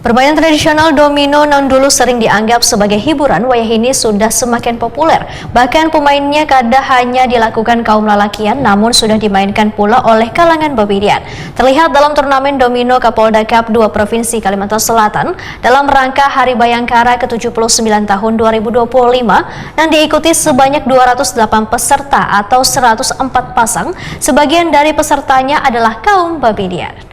Permainan tradisional domino yang dulu sering dianggap sebagai hiburan, wayahini sudah semakin populer. Bahkan pemainnya kadang hanya dilakukan kaum lalakian, namun sudah dimainkan pula oleh kalangan babinian. Terlihat dalam turnamen domino Kapolda Cup 2 Provinsi Kalimantan Selatan dalam rangka Hari Bayangkara ke-79 tahun 2025 yang diikuti sebanyak 208 peserta atau 104 pasang. Sebagian dari pesertanya adalah kaum babinian.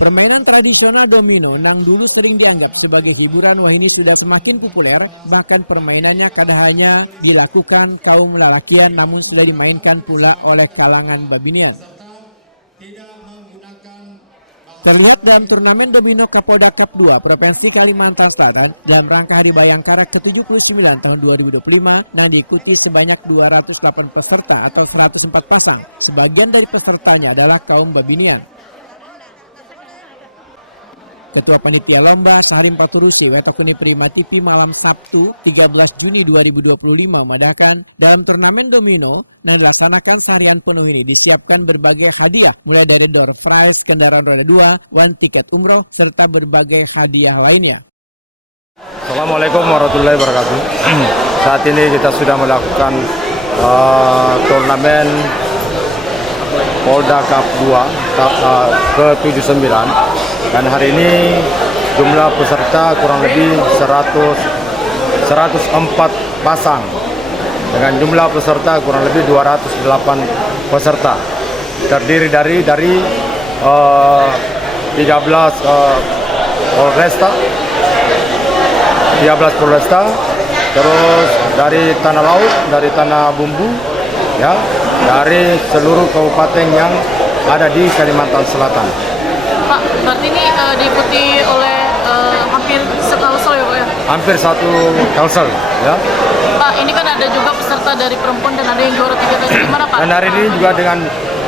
Permainan tradisional domino yang dulu sering dianggap sebagai hiburan wahini sudah semakin populer, bahkan permainannya kadang hanya dilakukan kaum lalakian namun sudah dimainkan pula oleh kalangan babinian. Terlihat dalam turnamen domino Kapolda Cup 2 Provinsi Kalimantan Selatan dalam rangka Hari Bayangkara ke-79 tahun 2025 yang diikuti sebanyak 208 peserta atau 104 pasang. Sebagian dari pesertanya adalah kaum babinian. Ketua Panitia Lomba Syahrim Paturusi Wetokuni Prima TV malam Sabtu 13 Juni 2025 memandahkan dalam turnamen domino yang dilaksanakan seharian penuh ini disiapkan berbagai hadiah mulai dari door prize kendaraan roda 2, one tiket umroh serta berbagai hadiah lainnya. Assalamualaikum warahmatullahi wabarakatuh. Saat ini kita sudah melakukan turnamen Polda Cup 2 ke-79 dan hari ini jumlah peserta kurang lebih 104 pasang dengan jumlah peserta kurang lebih 208 peserta, terdiri dari 13 Polresta, terus dari tanah laut, dari tanah bumbu, ya, dari seluruh kabupaten yang ada di Kalimantan Selatan. Pak, berarti ini diikuti oleh hampir sekalsel ya Pak ya? Hampir satu kalsel ya. Pak, ini kan ada juga peserta dari perempuan dan ada yang juara 3 tadi, gimana Pak? Dan hari ini juga dengan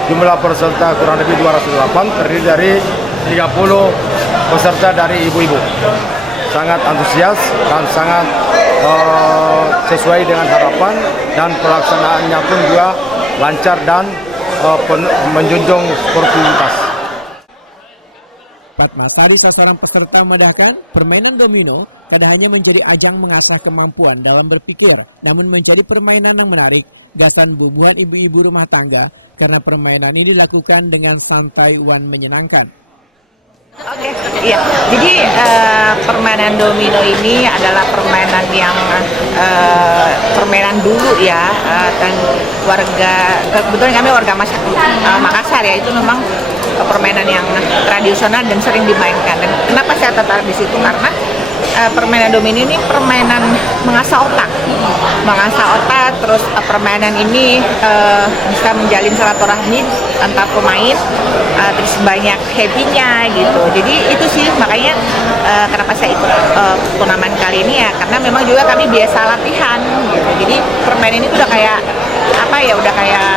jumlah peserta kurang lebih 208, terdiri dari 30 peserta dari ibu-ibu. Sangat antusias dan sangat sesuai dengan harapan dan pelaksanaannya pun juga lancar dan menjunjung sportivitas. Fatma Sari, seorang peserta, memandahkan permainan domino kadang hanya menjadi ajang mengasah kemampuan dalam berpikir, namun menjadi permainan yang menarik gasan bubuhan ibu-ibu rumah tangga karena permainan ini dilakukan dengan santai dan menyenangkan. Oke, iya. Jadi permainan domino ini adalah permainan yang permainan dulu ya, dan kebetulan kami warga Makassar ya, itu memang permainan yang tradisional dan sering dimainkan. Dan kenapa saya tertarik di situ, karena permainan domino ini permainan mengasah otak, terus permainan ini bisa menjalin silaturahmi antar pemain, terus banyak happy-nya gitu. Jadi itu sih makanya kenapa saya ikut turnamen kali ini ya, karena memang juga kami biasa latihan gitu. Jadi permainan ini udah kayak apa ya, udah kayak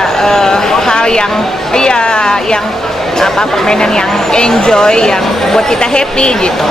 hal yang permainan yang enjoy, yang buat kita happy gitu.